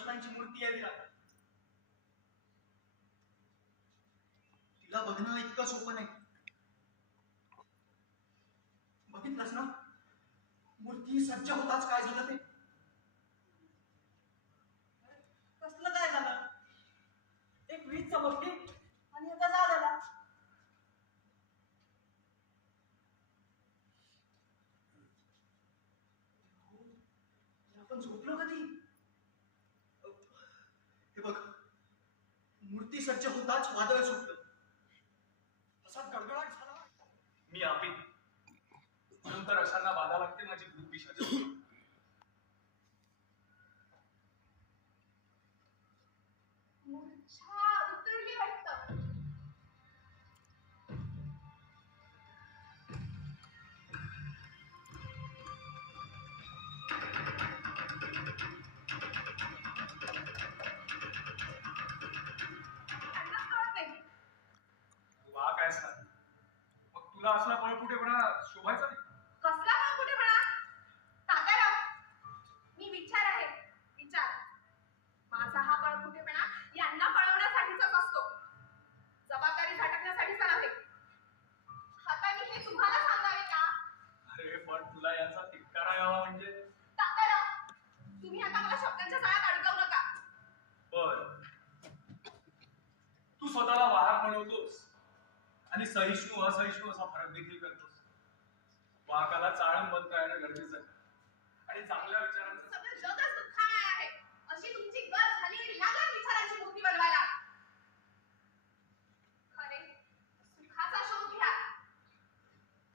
कृष्णांची मूर्ती आहे लागते तिला बघणं इतकं सोपं नाही. बघितलंच ना? मूर्ती सज्ज होताच काय झालं ते? कसलं काय झालं? एक वीज चमकली आणि आता झालेला आपण झोपलो कधी हे बघ मूर्ती सज्ज होताच वादळ सुटलं. असा गडगडाट झाला. मी आपीन नंतर अशांना बाधा लागते माझी भूत पिशाची तुला असला पळपुटेपणा शोभायचा नाही. कसला म्हणा? तात्याराव मी विचार आहे विचार. माझा हा पळकुटेपणा यांना पळवण्यासाठीचाच असतो. जबाबदारी झटकण्यासाठीचा नव्हे आता मी हे तुम्हाला सांगावे का? अरे पण तुला यांचा तिटकारा यावा म्हणजे. तात्याराव तुम्ही आता मला शब्दांच्या जाळ्यात अडकवू नका. बर तू स्वतःला वाहक म्हणवतोस आणि सहिष्णू असहिष्णू असा फरक देखील करतो. वाहकाला चाळण बंद करायला गरजेचं आहे आणि चांगल्या विचारांचं सगळं जगच दुःखामय आहे अशी तुमची गरज झाली आणि लागला विचारांची मूर्ती बनवायला खरे सुखाचा शोध घ्या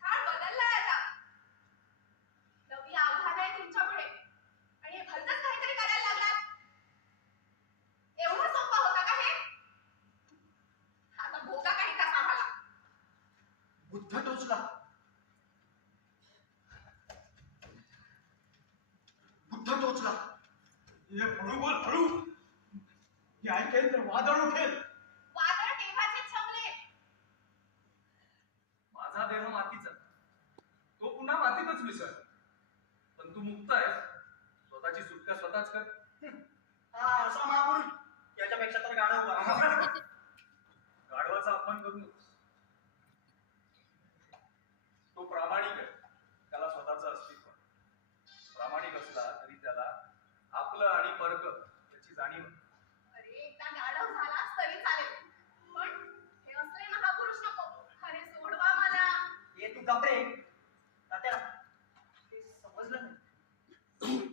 काळ बदललाय आता नवी आव्हान आहे तुमच्यापुढे आणि हे भलतंच काहीतरी करायला लागलात एवढं सोपं होतं का हे आता भोगा काही का सांभाळा टोचला बुद्ध टोचला हे हळू बोल हळू हे ऐकेल तर वादळ उठेल. वादळ केव्हाचे छमले माझा देह मातीचा. तो पुन्हा मातीतच मिसळ. पण तू मुक्त आहेस. स्वतःची सुटका स्वतःच कर हा असा महापुरुष याच्यापेक्षा तर गाणं गाढवाचा अपमान करू नकोस तो प्रामाणिक आहे त्याला स्वतःचं अस्तित्व आहे. प्रामाणिक असला तरी त्याला आपलं आणि परक जाणीव. अरे एकदा गाढव झालास तरी चालेल. पण हे असले महापुरुष नको. अरे सोडवा मला. ये तू तात्या ते समजलं नाही.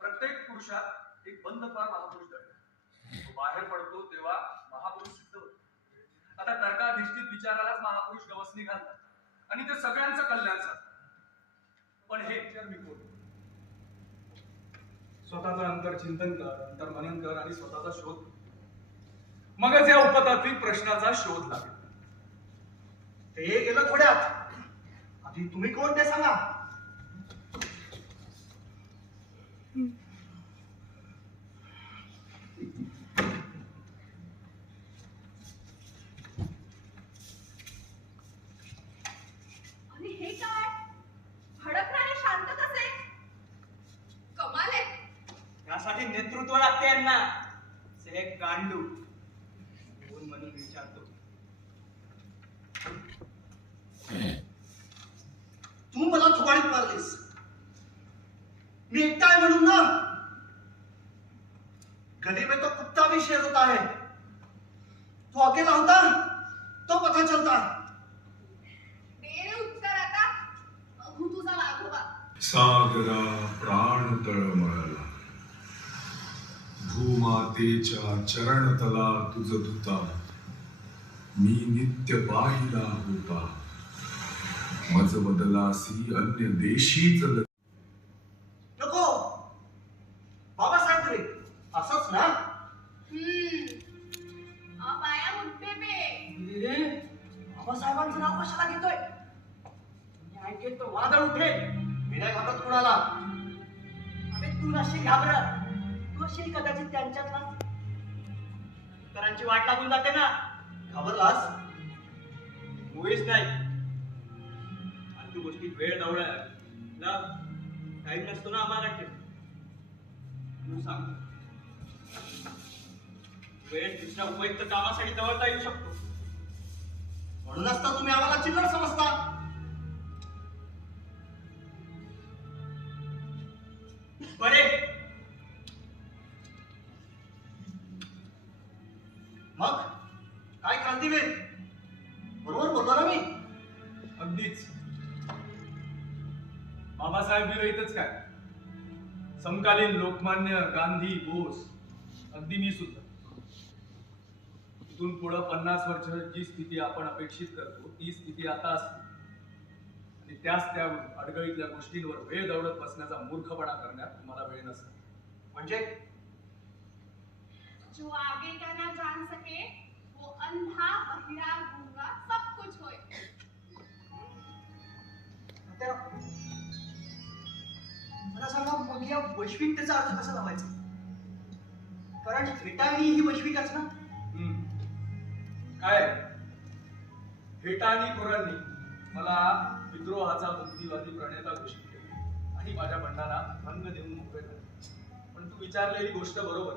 प्रत्येक पुरुषात एक बंद पार महापुरुष दडला तो बाहेर पडतो तेव्हा महापुरुष सिद्ध होतो. आता तर्काधिष्ठित विचारालाच महापुरुष गवसणी घालतात. आणि ते सगळ्यांचं कल्याण साधतात पण हे विचार मी कोण स्वतःचं अंतर चिंतन कर अंतर मनन कर आणि स्वतःचा शोध. मगच या उपतात्विक प्रश्नाचा शोध लागेल. ते गेलं थोड्यात. आधी तुम्ही कोण ते सांगा आणि हे काय भडकणारे शांत कसे कमाल आहे यासाठी नेतृत्व लागते यांना. से एक गांडू कोण म्हणून विचारतो? तू मला थोबाडीत मारलीस. मी एकटा आहे म्हणून ना. गली में तो कुत्ता भी शेर होता है तू अकेला होता? तो पता चलता. सागरा प्राण तळमळला भूमातेच्या चरणतला तुझ धुता मी नित्य पाहिला होता. मज बदलासी अन्य देशीच ल- नको. बाबासाहेब रे असंच ना? हम्म. आ बाया उठते पे रे? बाबासाहेबांचं नाव कशाला घेतोय? मी ऐकेल तो वादळ उठेल. मी नाही घाबरत कुणाला. अरे तू नसशील घाबरत. तू असेल कदाचित त्यांच्यातला. इतरांची वाट लागून जाते ना. घाबरलास? मुळीच नाही. फालतू गोष्टी वेळ दवडा ना टाईम नसतो ना आम्हाला तू सांग. वेळ दुसऱ्या उपयुक्त कामासाठी दवडता येऊ शकतो. म्हणूनच तर तुम्ही आम्हाला चिल्लर समजता. विरहितच काय? समकालीन लोकमान्य गांधी बोस अगदी मी सुद्धा. इथून पुढं पन्नास वर्ष जी स्थिती आपण अपेक्षित करतो ती स्थिती आता असते. आणि त्याच त्या अडगळीतल्या गोष्टींवर वेळ दौडत बसण्याचा मूर्खपणा करण्यात तुम्हाला वेळ नसेल म्हणजे? जो आगे का ना जान सके वो अंधा बहिरा गूंगा सब कुछ होय. त्या मला सांगा मग या वैश्विकतेचा अर्थ कसा लावायचा? कारण थेटाणी ही वैश्विकच ना. काय? हेटा आणि खुरांनी मला विद्रोहाचा बुद्धिवादी प्रणेता घोषित केले. आणि माझ्या बंडाला भंग देऊन मोकळे झाले. पण तू विचारलेली गोष्ट बरोबर.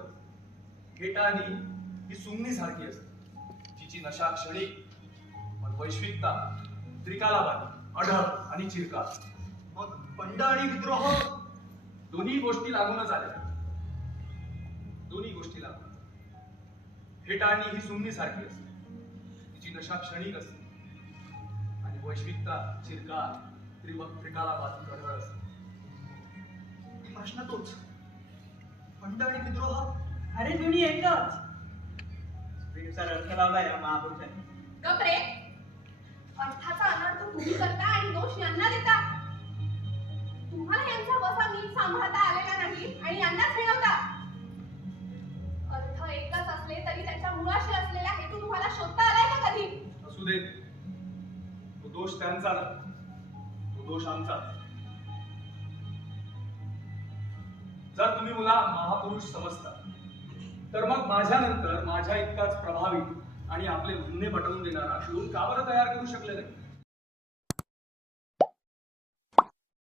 हेटा आणि ही सुंगणी सारखी असते. जिची नशा क्षणी पण वैश्विकता त्रिकालाबादी अढळ आणि चिरकाल मग बंड आणि विद्रोह दोन्ही गोष्टी लागूनच आल्या दोन्ही गोष्टी लागून. हेटा आणि ही सुमनी सारखी असते. तिची नशा क्षणिक असते. आणि वैश्विकता चिरकाल त्रिव त्रिकालाबाद गडगड असते. प्रश्न तोच. आणि विद्रोह अरे दोन्ही एकच. नुसार अर्थ लावला या महापुरुषांनी. गपरे अर्थाचा अनर्थ तुम्ही करता आणि दोष यांना देता. तुम्हाला यांचा वसा नीट सांभाळता आलेला नाही आणि यांनाच मिळवता. अर्थ एकच असले तरी त्याच्या मुळाशी असलेला हेतू तुम्हाला शोधता आलाय का कधी? असू दे. तो दोष त्यांचा ना तो दोष आमचा. जर तुम्ही मला महापुरुष समजता तर मग माझ्यानंतर माझ्या इतकाच प्रभावी आणि आपले म्हणणे पटवून देणारा क्लोन का बरं तयार करू शकले नाही?